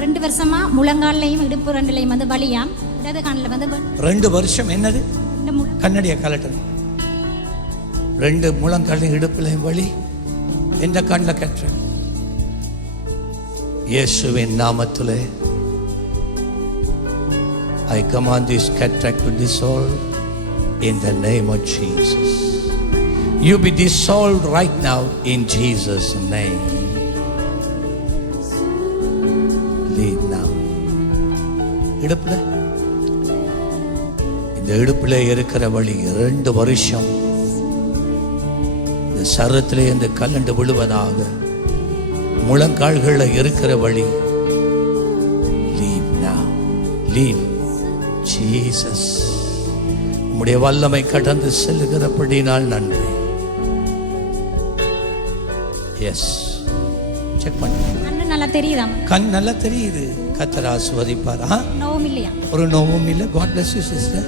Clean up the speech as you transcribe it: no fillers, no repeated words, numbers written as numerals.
2 வருஷமா முழங்கால்லையும் இடுப்பு ரெண்டுலையும் வந்து வலியாம். இடது காலில் வந்து 2 வருஷம் என்னது? இந்த கண்ணடியை கலட்டணும். 2 முழங்காலையும் இடுப்புலையும் வலி. எந்த கண்ணில் கட்டுறேன்? இயேசுவின் நாமத்திலே I command this cataract to dissolve in the name of Jesus. You be dissolved right now in Jesus' name. Leave now. இடுப்புல இந்த இடுப்புல இருக்கிற வலி 2 வருஷம் இந்த சரத்திலே இந்த கலண்டு விழுவதாக. முழங்கால்களில் இருக்கிற வலி leave now. Leave. Jesus. உம்முடைய வல்லமை கடந்து செல்லுகிறபடினால் நன்றி. எஸ், செக் பண்ணு. கண்ணு நல்லா தெரியுதா? கண் நல்லா தெரியுது. கர்த்தர் ஆசீர்வதிப்பார். நோவும் இல்லையா? ஒரு நோவும் இல்லை. God bless you sister.